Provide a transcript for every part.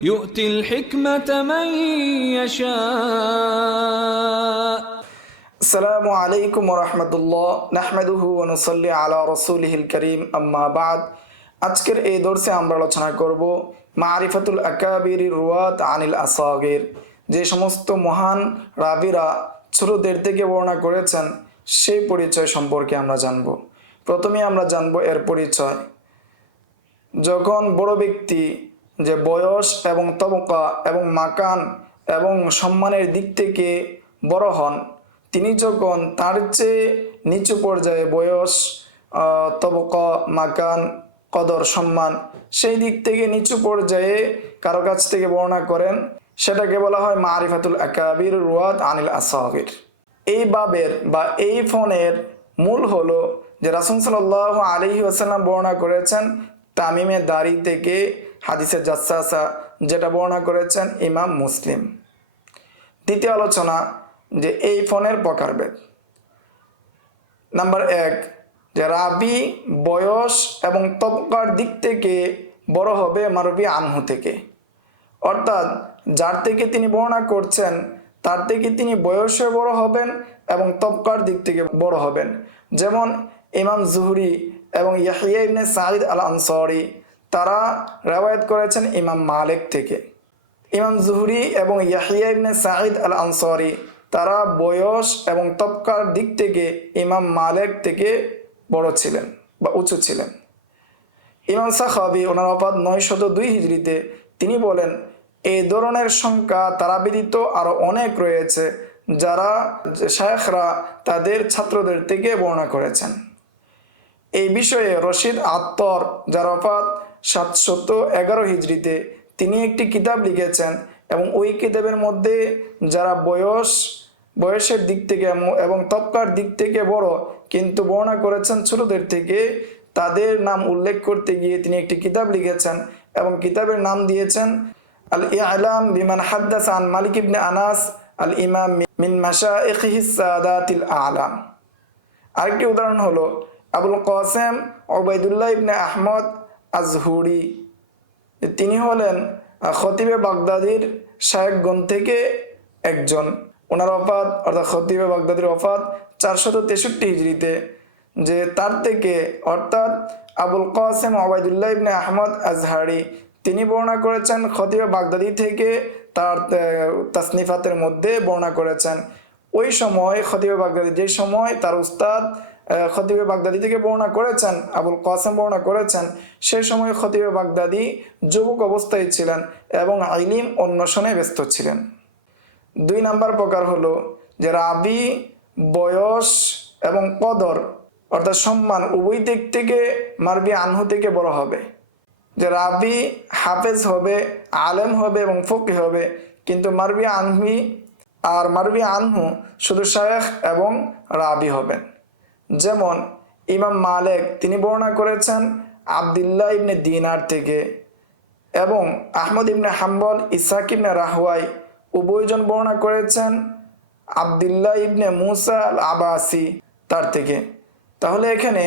يؤتي الحكمة من يشاء আসসালামু আলাইকুম রহমতুল্লাহ নাহমাদুহু ওয়া নুসাল্লি আলা রাসূলিহিল কারীম আম্মা বাদ। আজকের এই দর্সে আমরা আলোচনা করব মারিফাতুল আকাবির রুয়াত আনিল আসাগির, যে সমস্ত মহান রাবিরা ছোটদের থেকে বর্ণনা করেছেন সেই পরিচয় সম্পর্কে আমরা জানব। প্রথমে আমরা জানব এর পরিচয়। যখন বড় ব্যক্তি যে বয়স এবং তবকা এবং মাকান এবং সম্মানের দিক থেকে বড় হন, তিনি যখন তার চেয়ে নিচু পর্যায়ে বয়স, তবকা, মাকান, কদর, সম্মান সেই দিক থেকে নিচু পর্যায়ে কারো কাছ থেকে বর্ণনা করেন, সেটাকে বলা হয় মারিফাতুল আকাবির রুয়াত আনিল আসাগির। এই বাবের বা এই ফোনের মূল হলো যে রাসূল সাল্লাল্লাহু আলাইহি ওয়াসাল্লাম বর্ণনা করেছেন তামিমে দারি থেকে হাদিসে জাসসাসা, যেটা বর্ণনা করেছেন ইমাম মুসলিম। দ্বিতীয় আলোচনা যে এই ফোনের প্রকারভেদ। নাম্বার 1, যে রাবি বয়স এবং তবকার দিক থেকে বড় হবে মারবি আনহু থেকে, অর্থাৎ যার থেকে তিনি বর্ণনা করছেন তার থেকে তিনি বয়সে বড় হবেন এবং তবকার দিক থেকে বড় হবেন। যেমন ইমাম জুহরি এবং ইয়াহইয়া ইবনে সাঈদ আল আনসারী তারা রওয়ায়াত করেছেন ইমাম মালিক থেকে। ইমাম জুহরি এবং ইয়াহইয়া ইবনে সাঈদ আল আনসারী তারা বয়স এবং তবকার দিক থেকে ইমাম মালিক থেকে বড় ছিলেন বা উঁচু ছিলেন। ইমাম সাখাবী ওনার ওফাত 902 হিজরিতে, তিনি বলেন এই ধরনের সংখ্যা তারা ব্যতীত আরও অনেক রয়েছে যারা শায়খরা তাদের ছাত্রদের থেকে বর্ণনা করেছেন। এই বিষয়ে রশিদ আত্তর, যার ওফাত 711 হিজরিতে, তিনি একটি কিতাব লিখেছেন এবং ওই কিতাবের মধ্যে যারা বয়সের দিক থেকে এবং তবকার দিক থেকে বড় কিন্তু বর্ণনা করেছেন ছোটদের থেকে, তাদের নাম উল্লেখ করতে গিয়ে তিনি একটি কিতাব লিখেছেন এবং কিতাবের নাম দিয়েছেন আল ইআলাম বিমান হাদ্দাসা আন মালিক ইবনে আনাস আল ইমাম মিন মাশাইখিহিস সাদাতিল আ'লাম। আরেকটি উদাহরণ হলো আবুল কাসেম ওবায়দুল্লাহ ইবনে আহমদ আজহুরি, তিনি হলেন খতিবে বাগদাদির শায়খগণ থেকে একজন। ওনার ওফাত অর্থাৎ খতিবে বাগদাদির ওফাত 463 হিজরিতে, যে তার থেকে অর্থাৎ আবুল কাসেম ওবায়দুল্লাহ ইবনে আহমদ আজহারি তিনি বর্ণনা করেছেন খতিবে বাগদাদি থেকে, তার তাসনিফাতের মধ্যে বর্ণনা করেছেন। ওই সময় খতিবে বাগদাদি, যে সময় তার উস্তাদ খতিবে বাগদাদি থেকে বর্ণনা করেছেন, আবুল কাসেম বর্ণনা করেছেন, সেই সময় খতিবে বাগদাদি যুবক অবস্থায় ছিলেন এবং ইলম অন্বেষণে ব্যস্ত ছিলেন। 2 নাম্বার প্রকার হলো যে রাবি বয়স এবং কদর অর্থাৎ সম্মান উভয় দিক থেকে মারবি আনহু থেকে বড় হবে। যে রাবি হাফেজ হবে, আলেম হবে এবং ফকি হবে, কিন্তু মারবি আনহু শুধু শায়েখ এবং রাবি হবেন। যেমন ইমাম মালিক তিনি বর্ণনা করেছেন আবদুল্লাহ ইবনে দিনার থেকে, এবং আহমদ ইবনে হাম্বল, ইসহাক ইবনে রাহওয়াই উভয়জন বর্ণনা করেছেন আবদুল্লাহ ইবনে মুসা আল আবাসি তার থেকে। তাহলে এখানে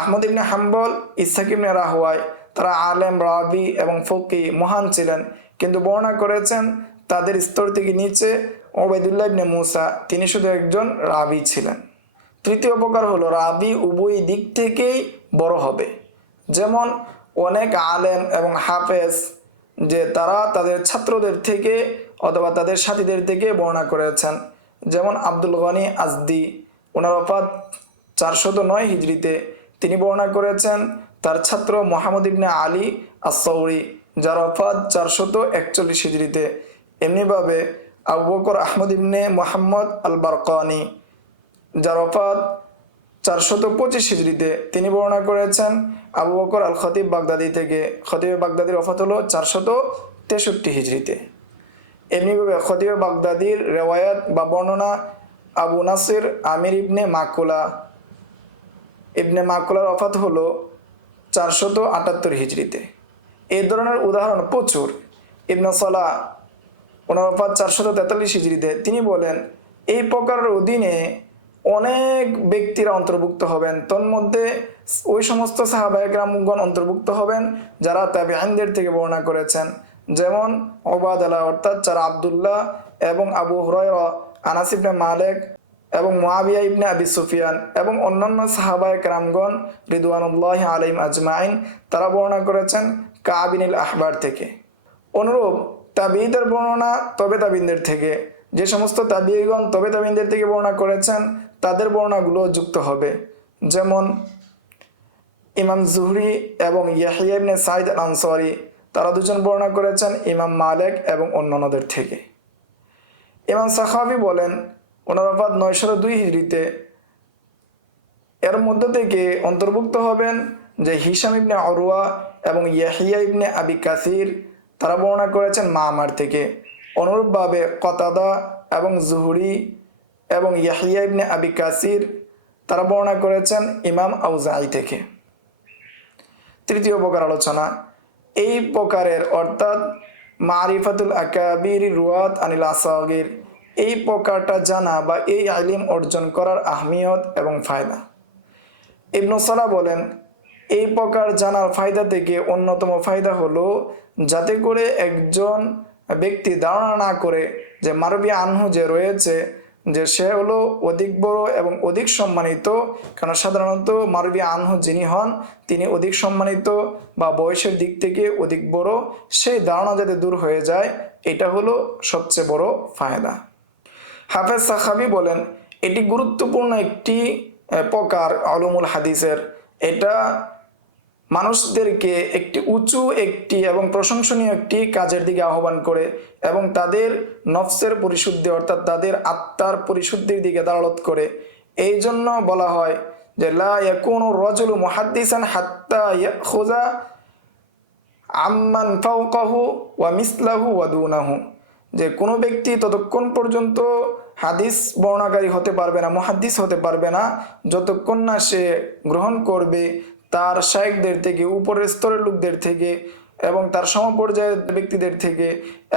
আহমদ ইবনে হাম্বল, ইসহাক ইবনে রাহওয়াই তারা আলেম, রাবি এবং ফকি মহান ছিলেন, কিন্তু বর্ণনা করেছেন তাদের স্তর থেকে নিচে ওবায়দুল্লাহ ইবনে মুসা, তিনি শুধু একজন রাবি ছিলেন। তৃতীয় প্রকার হলো রাবি উভয় দিক থেকেই বড় হবে। যেমন অনেক আলেম এবং হাফেজ যে তারা তাদের ছাত্রদের থেকে অথবা তাদের সাথীদের থেকে বর্ণনা করেছেন। যেমন আব্দুল গনি আজদি, ওনার ওফাত 409 হিজরিতে, তিনি বর্ণনা করেছেন তার ছাত্র মুহাম্মদ ইবনে আলী আস-সৌরি, যার ওফাত 441 হিজরিতে। এমনিভাবে আবু বকর আহমদ ইবনে মুহাম্মদ আল বারকানি, যার ওফাত 425 হিজরিতে, তিনি বর্ণনা করেছেন আবু বকর আল খতিব বাগদাদি থেকে। খতিবে বাগদাদির ওফাত হলো 463 হিজরিতে। এমনিভাবে খতিবে বাগদাদির রেওয়ায়াত বা বর্ণনা আবু নাসির আমির ইবনে মাকুলার ওফাত হলো 478 হিজরিতে। এই ধরনের উদাহরণ প্রচুর। ইবনে সালাহ, ওনার ওফাত 443 হিজরিতে, তিনি বলেন এই প্রকারের অধীনে অনেক ব্যক্তিরা অন্তর্ভুক্ত হবেন, তন্মধ্যে ওই সমস্ত সাহাবায়ে কেরামগণ অন্তর্ভুক্ত হবেন যারা তাবিঈনদের থেকে বর্ণনা করেছেন, যেমন ওবাদা অর্থাৎ যারা আব্দুল্লাহ এবং আবু হুরায়রা, আনাস ইবনে মালিক এবং মুআবিয়া ইবনে আবি সুফিয়ান এবং অন্যান্য সাহাবায়ে কেরামগণ রিদওয়ানুল্লাহি আলাইহিম আজমাইন তারা বর্ণনা করেছেন কাব বিনুল আহবার থেকে। অনুরূপ তাবিঈদের বর্ণনা তবে তাবিঈনদের থেকে, যে সমস্ত তাবিঈগণ তবে তাবিঈনদের থেকে বর্ণনা করেছেন তাদের বর্ণনাগুলো যুক্ত হবে। যেমন ইমাম জুহরি এবং ইয়াহইয়া ইবনে সাঈদ আল আনসারী তারা দুজন বর্ণনা করেছেন ইমাম মালিক এবং অন্যান্যদের থেকে। ইমাম সাখাবী বলেন 902 হিজরিতে এর মধ্য থেকে অন্তর্ভুক্ত হবেন যে হিশাম ইবনে উরওয়া এবং ইয়াহইয়া ইবনে আবি কাসির তারা বর্ণনা করেছেন মামার থেকে। অনুরূপভাবে কতাদা এবং জুহরি এবং ইয়াহইয়া ইবনে আবি কাসির তারা বর্ণনা করেছেন ইমাম আউজাঈ থেকে। তৃতীয় প্রকার আলোচনা, এই প্রকারের অর্থাৎ মারিফাতুল আকাবির রুয়াত আনিল আসাগির, এই প্রকারটা জানা বা এই ইলম অর্জন করার আহমিয়ত এবং ফায়দা। ইবনে সালাহ বলেন এই প্রকার জানার ফায়দা থেকে অন্যতম ফায়দা হলো যাতে করে একজন ব্যক্তি ধারণা না করে যে মারবি আনহু যে রয়েছে যে সে হলো অধিক বড় এবং অধিক সম্মানিত, কারণ সাধারণত মারবি আনহু যিনি হন তিনি অধিক সম্মানিত বা বয়সের দিক থেকে অধিক বড়, সেই ধারণা যাতে দূর হয়ে যায়, এটা হলো সবচেয়ে বড় ফায়দা। হাফেজ সাখাবী বলেন এটি গুরুত্বপূর্ণ একটি প্রকার উলুমুল হাদিসের, এটা মানুষদেরকে একটি উঁচু একটি এবং প্রশংসনীয় একটি কাজের দিকে আহ্বান করে এবং তাদের নফসের পরিশুদ্ধি অর্থাৎ তাদের আত্মার পরিশুদ্ধির দিকে দালালত করে। এই জন্য বলা হয় যে লা ইয়াকুনু রাজুলু মুহাদ্দিসান হাত্তা ইয়াখুযা আম্মান ফাওকাহু ওয়া মিসলাহু ওয়া দুনাহু, যে কোনো ব্যক্তি ততক্ষণ পর্যন্ত হাদিস বর্ণনাকারী হতে পারবে না, মুহাদ্দিস হতে পারবে না, যতক্ষণ না সে গ্রহণ করবে তার শায়েখদের থেকে, উপরের স্তরের লোকদের থেকে এবং তার সমপর্যায়ের ব্যক্তিদের থেকে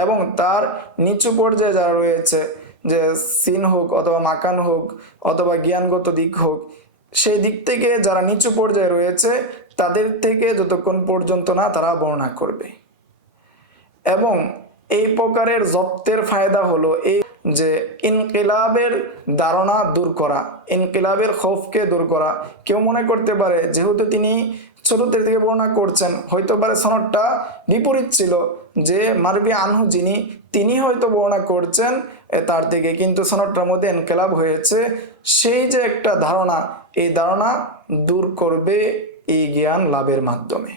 এবং তার নিচু পর্যায়ে যারা রয়েছে, যে সিন হোক অথবা মাকান হোক অথবা জ্ঞানগত দিক হোক, সেই দিক থেকে যারা নিচু পর্যায়ে রয়েছে তাদের থেকে যতক্ষণ পর্যন্ত না তারা বর্ণনা করবে। এবং এই প্রকারের জব্তের ফায়দা হলো এই যে ইনকিলাবের ধারণা দূর করা, ইনকিলাবের খৌফকে দূর করা। কেউ মনে করতে পারে যেহেতু তিনি ছোটদের থেকে বর্ণনা করছেন, হয়তো পারে সনদটা বিপরীত ছিল, যে মারবি আনহু যিনি তিনি হয়তো বর্ণনা করছেন তার থেকে, কিন্তু সনদটার মধ্যে ইনকিলাব হয়েছে, সেই যে একটা ধারণা, এই ধারণা দূর করবে এই জ্ঞান লাভের মাধ্যমে।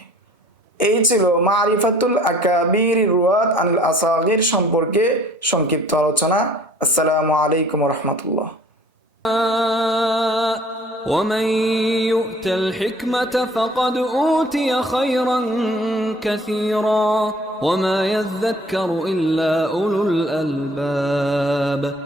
এই ছিল মারিফাতুল আকাবির রুয়াত আনিল আসাগির সম্পর্কে সংক্ষিপ্ত আলোচনা। আসসালামু আলাইকুম ওয়া রাহমাতুল্লাহ। ومن يؤت الحكمة فقد أوتي خيرا كثيرا وما يذكر إلا أولو الألباب